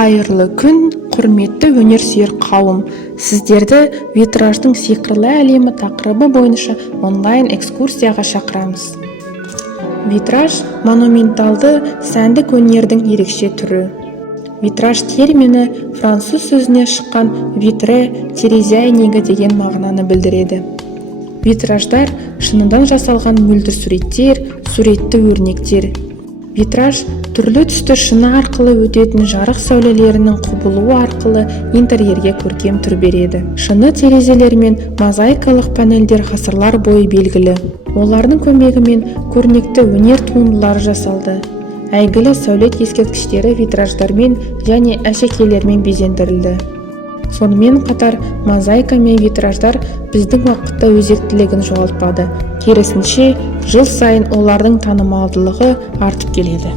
Қайырлы күн, құрметті өнерсүйер қауым. Сіздерді витраждың сиқырлы әлемі тақырыбы бойынша онлайн экскурсияға шақырамыз. Витраж монументалды сәндік өнердің ерекше түрі. Витраж термині француз сөзіне шыққан витре, терезе әйнегі деген мағынаны білдіреді. Витраждар шыныдан жасалған мөлдір суреттер, суретті өрнектер. Витраж түрлі түсті шыны арқылы өтетін жарық сәулелерінің құбылуы арқылы интерьерге көркем түр береді. Шыны терезелер мен мозаикалық панельдер ғасырлар бойы белгілі. Олардың көмегімен көрнекті өнер туындылары жасалды. Әйгілі сәулет ескерткіштері витраждармен және әшекейлермен безендірілді. Сонымен қатар мозаика мен витраждар біздің уақытта өзектілігін жоғалтпады. Керісінше, жыл сайын олардың танымалдылығы артып келеді.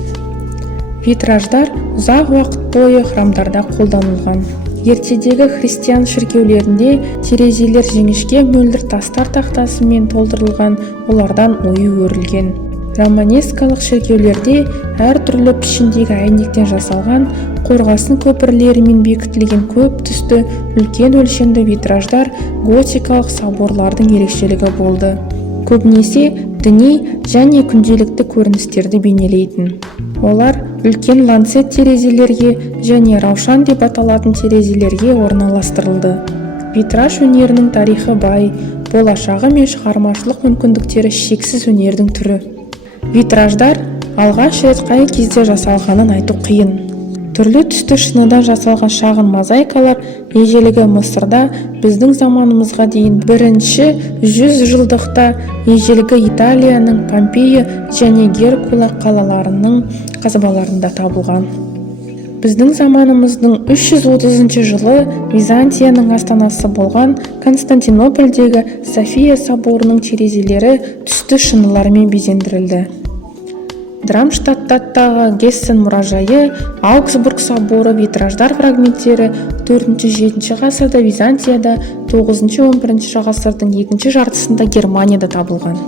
Витраждар ұзақ уақыт бойы храмдарда қолданылған. Ертедегі христиан шіркеулерінде терезелер жіңішке мөлдір тастар тақтасымен толтырылған, олардан ою өрілген. Романескалық шіркеулерде әртүрлі пішіндегі әйнектен жасалған, қорғасын көпірлерімен бекітілген көп түсті үлкен өлшемді витраждар готикалық соборлардың ерекшелігі болды. Көбінесе діни және күнделікті көріністерді бейнелейтін. Олар үлкен ланцет терезелерге және раушан деп аталатын терезелерге орналастырылды. Витраж өнерінің тарихы бай, болашағы мен шығармашылық мүмкіндіктері шексіз өнердің түрі. Витраждар алғаш рет қай кезде жасалғанын айту қиын. Түрлі түсті шыныдан жасалған шағын мозаикалар ежелгі Мысырда біздің заманымызға дейін бірінші 100 жылдықта ежелгі Италияның Помпея және Геркула қалаларының қазбаларында табылған. Біздің заманымыздың 330 жылы Византияның астанасы болған Константинопольдегі София соборының терезелері түсті шынылармен безендірілді. Драмштадттағы Гессен мұражайы, Аугсбург соборы витраждар фрагменттері 4-7 ғасырда Византияда, 9-11 ғасырдың екінші жартысында Германияда табылған.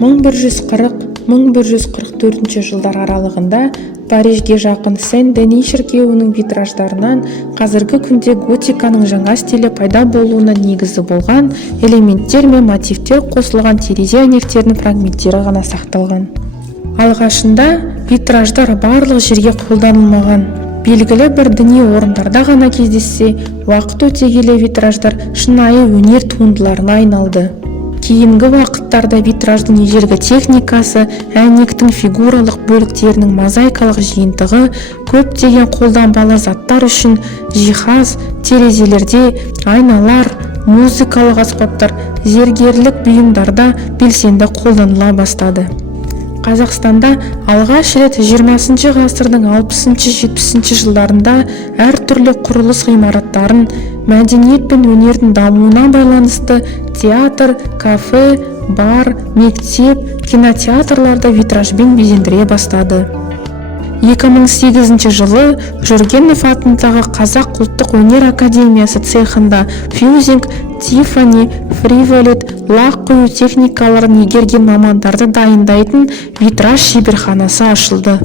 1140-1144 жылдар аралығында Парижге жақын Сен-Дени шіркеуінің витраждарынан қазіргі күнде готиканың жаңа стилі пайда болуына негізі болған элементтер мен мотивтер қосылған терезе әйнектерінің фрагменттері ғана сақталған. Алғашында витраждар барлық жерге қолданылмаған. Белгілі бір діни орындарда ғана кездессе, уақыт өте келе витраждар шынайы өнер туындыларына айналды. Кейінгі уақыттарда витраждың ежелгі техникасы, әйнектің фигуралық бөліктерінің мозаикалық жиынтығы, көптеген қолданбалы заттар үшін жиһаз, терезелерде, айналар, музыкалық аспаптар, зергерлік бұйымдарда белсенді қолданыла бастады. Қазақстанда алғаш рет 20 ғасырдың 60-70 жылдарында әртүрлі құрылыс ғимараттарын, мәдениет пен өнердің дамуына байланысты театр, кафе, бар, мектеп, кинотеатрларды витражбен безендіре бастады. 2008 жылы Жүргенов атындағы Қазақ ұлттық өнер академиясы цехында фьюзинг, Тиффани, фриволит, лақ құю техникаларын игерген мамандарды дайындайтын витраж шеберханасы ашылды.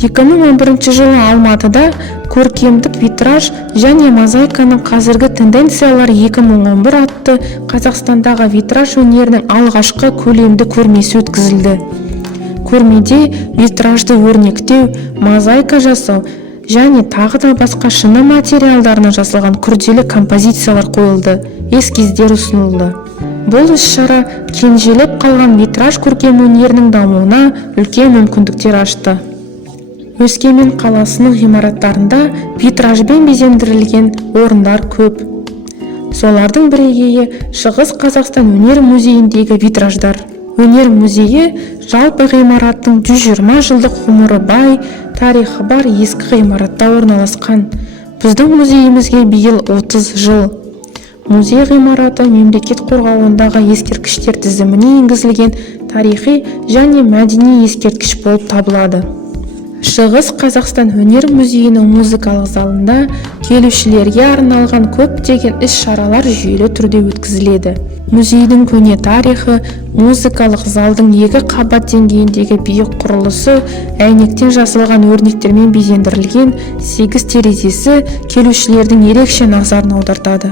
2011 жылы Алматыда көркемдік витраж және мозаиканың қазіргі тенденциялар 2011 атты Қазақстандағы витраж өнерінің алғашқы көлемді көрмесі өткізілді. Көрмеде витражды өрнектеу, мозаика жасау және тағы да басқа шыны материалдарынан жасалған күрделі композициялар қойылды, эскиздер ұсынылды. Бұл іс-шара кенжелеп қалған витраж көркем өнерінің дамуына үлкен мүмкіндіктер ашты. Өскемен қаласының ғимараттарында витражбен безендірілген орындар көп. Солардың бірегейі Шығыс Қазақстан өнер музейіндегі витраждар. Өнер музейі жалпы ғимараттың 120 жылдық ғұмыры бай, тарихы бар ескі ғимаратта орналасқан. Біздің музейімізге биыл 30 жыл. Музей ғимараты мемлекет қорғауындағы ескерткіштер тізіміне енгізілген тарихи және мәдени ескерткіш болып табылады. Шығыс Қазақстан өнер музейінің музыкалық залында келушілерге арналған көптеген іс-шаралар жүйелі түрде өткізіледі. Музейдің көне тарихы, музыкалық залдың 2 қабат деңгейіндегі биік құрылысы, әйнектен жасалған өрнектермен безендірілген 8 терезесі келушілердің ерекше назарын аудартады.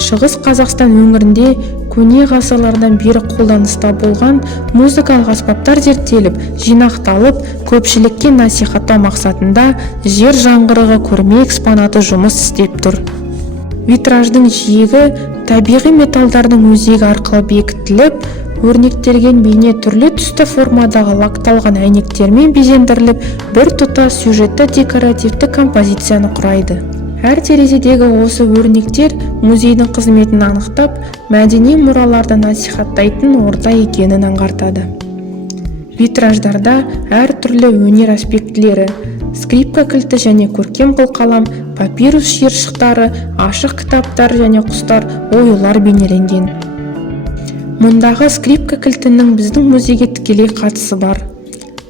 Шығыс Қазақстан өңірінде көне ғасырлардан бері қолданыста болған музыкалық аспаптар зерттеліп, жинақталып, көпшілікке насихаттау мақсатында жер жаңғырығы көрме экспонаты жұмыс істеп тұр. Витраждың жиегі табиғи металдардың өзегі арқылы бекітіліп, өрнектелген бейне түрлі түсті формадағы лакталған әйнектермен безендіріліп, бір тұтас сюжетті декоративті композицияны құрайды. Әр терезедегі осы өрнектер музейдің қызметін анықтап, мәдени мұраларды насихаттайтын орта екенін аңғартады. Витраждарда әр түрлі өнер аспектілері, скрипка кілті және көркем қылқалам, папирус шиыршықтары, ашық кітаптар және құстар, оюлар бейнеленген. Мұндағы скрипка кілтінің біздің музейге тікелей қатысы бар.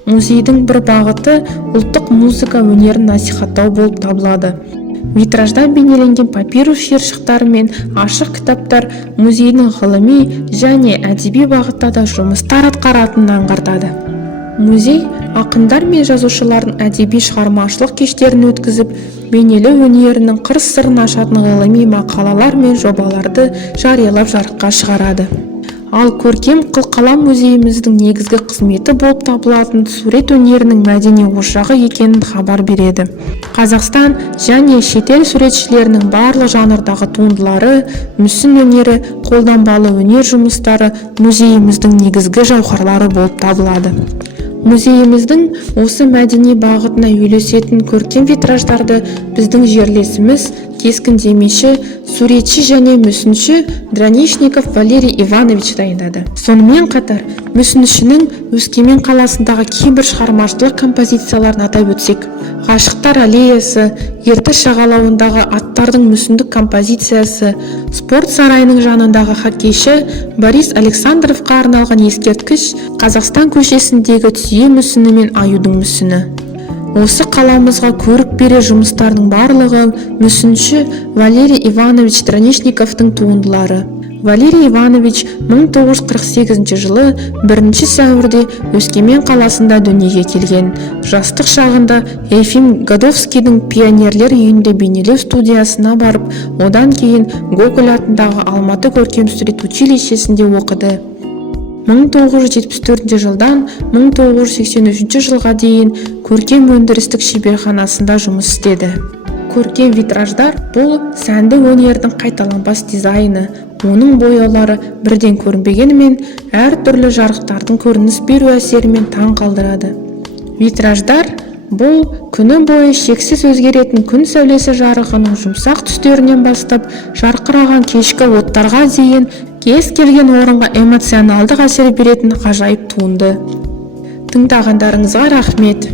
Музейдің бір бағыты ұлттық музыка өнерін насихаттау болып табылады. Витраждан бейнеленген папирус шиыршықтары мен ашық кітаптар музейдің ғылыми және әдеби бағытта да жұмыстар атқаратынын аңғартады. Музей ақындар мен жазушылардың әдеби шығармашылық кештерін өткізіп, бейнелеу өнерінің қыр-сырын ашатын ғылыми мақалалар мен жобаларды жариялап жарыққа шығарады. Ал көркем қылқалам музейіміздің негізгі қызметі болып табылатын сурет өнерінің мәдени ошағы екенін хабар береді. Қазақстан және шетел суретшілерінің барлық жанрдағы туындылары, мүсін өнері, қолданбалы өнер жұмыстары музейіміздің негізгі жауһарлары болып табылады. Музейіміздің осы мәдени бағытына үйлесетін көркем витраждарды біздің жерлесіміз, кескіндемеші, суретші және мүсінші Дранишников Валерий Иванович дайындады. Сонымен қатар, мүсіншінің Өскемен қаласындағы кейбір шығармашылық композицияларын атап өтсек, Ғашықтар аллеясы, Ертіс жағалауындағы аттардың мүсіндік композициясы, спорт сарайының жанындағы хоккейші Борис Александровқа арналған ескерткіш, Қазақстан көшесіндегі түйе мүсіні мен аюдың мүсіні. Осы қаламызға көрік берер жұмыстардың барлығы мүсінші Валерий Иванович Дранишниковтың туындылары. Валерий Иванович 1948 жылы 1 сәуірде Өскемен қаласында дүниеге келген. Жастық шағында Ефим Годовскийдің пионерлер үйінде бейнелеу студиясына барып, одан кейін Гоголь атындағы Алматы көркемсурет училищесінде оқыды. 1974 жылдан 1983 жылға дейін көркем өндірістік шеберханасында жұмыс істеді. Көркем витраждар бұл сәнді өнердің қайталанбас дизайны. Оның бояулары бірден көрінбегенімен, әр түрлі жарықтардың көрініс беру әсерімен таң қалдырады. Витраждар бұл күні бойы шексіз өзгеретін күн сәулесі жарығының жұмсақ түстерінен бастап, жарқыраған кешкі оттарға дейін кез келген орынға эмоционалдық әсер беретін ғажайып туынды. Тыңдағандарыңызға рахмет.